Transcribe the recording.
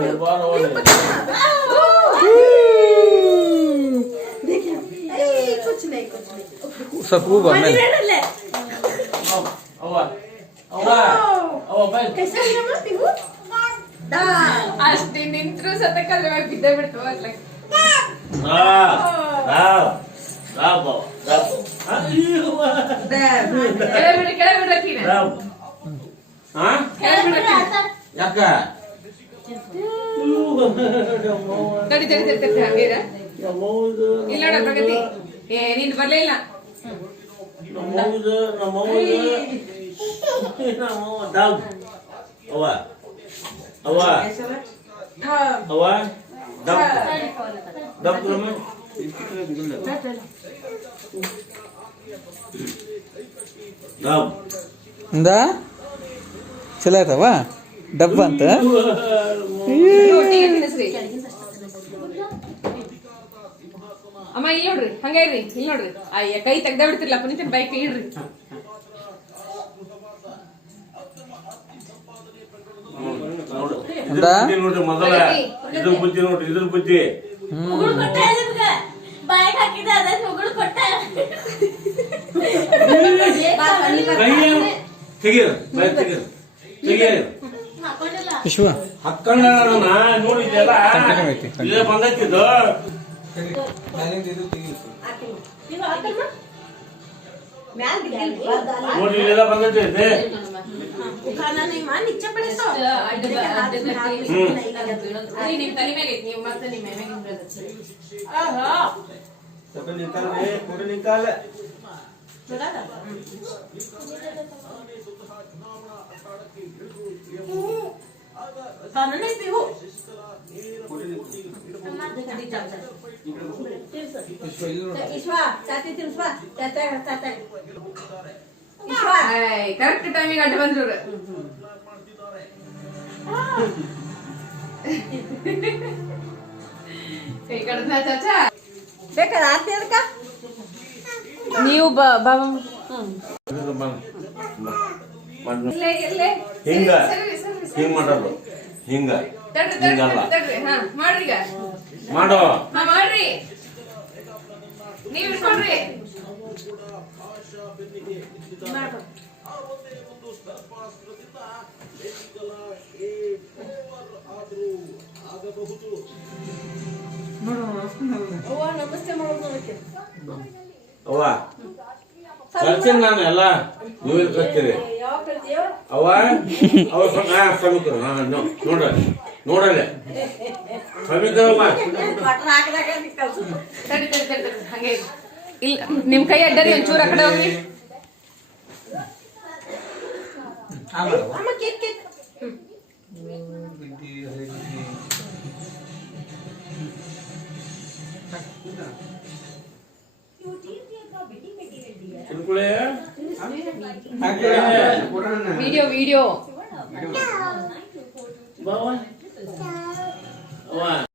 ಸ್ವಲ್ಪ ಹೂ ಬಂದ್ಮೇಲೆ ಅಷ್ಟೇ ನಿಂತ್ರು ಸತಕಲ್ ಬಿದ್ದೇ ಬಿಡ್ತು ಯಾಕ ಇಲ್ಲ ಪ್ರಗತಿ ನಿಂದು ಬರ್ಲಿಲ್ಲ ಚಲೋ ಆಯ್ತವ ಡಬ್ಬ ಅಂತ ಅಮ್ಮ ಇಲ್ಲಿ ನೋಡ್ರಿ ಹಂಗ ಇರ್ರಿ ಇಲ್ಲಿ ನೋಡ್ರಿ ಅಯ್ಯ ಕೈ ತೆಗ್ದ ಬಿಡ್ತಿರ್ಲ ಪುನೀತ ಬೈಕ್ ಇಡ್ರಿ ನೋಡ್ರಿ ಮೊದಲ ಇದ್ರ ಬುದ್ಧಿ ನೋಡ್ರಿ ಇದ್ರ ಬುದ್ಧಿ ವಿಶ್ವ ಹಕ್ಕಂಡ ನೋಡಿದ್ಯಲ್ಲ ಇದೇ ಬಂದೈತಿದ್ದು ನೋಡಿ ಇಲ್ಲೆಲ್ಲ ಬಂದೈತಿ ಕರೆಕ್ಟ್ ಟೈಮಿಗೆ ಅಡ್ಡ ಬಂದ್ರು ಕೈ ಕಡದ್ನ ಚಾಚಾ ಬೇಕಾದ ಆರ್ತಿ ಅದಕ್ಕ ನೀವು ಬಾಬಾ ಹಿಂಗ ಹಿಂಗ್ ಮಾಡೋದು ಹಿಂಗ ಹಿಂಗಲ್ಲ ಮಾಡ್ರಿ ಮಾಡೋ ಮಾಡ್ರಿ ನೀವ್ ಇಟ್ಕೊಳ್ರಿ ಅವ್ವ ಕಲ್ತೀನಿ ನಾನು ಎಲ್ಲ ನೀವು ಕಲ್ತೀರಿ ಅವ್ವ ಅವ ಸಮೀಕರು ನೋಡ ನೋಡಲ್ಲ ಸಮೀಕರಮ್ಮ ಹಂಗೆ ಇಲ್ಲ ನಿಮ್ ಕೈ ಅಡ್ಡರಿ ಒಂಚೂರು ಆ ಕಡೆ ಹೋಗ್ರಿ ವಿಡಿಯೋ ವಿಡಿಯೋ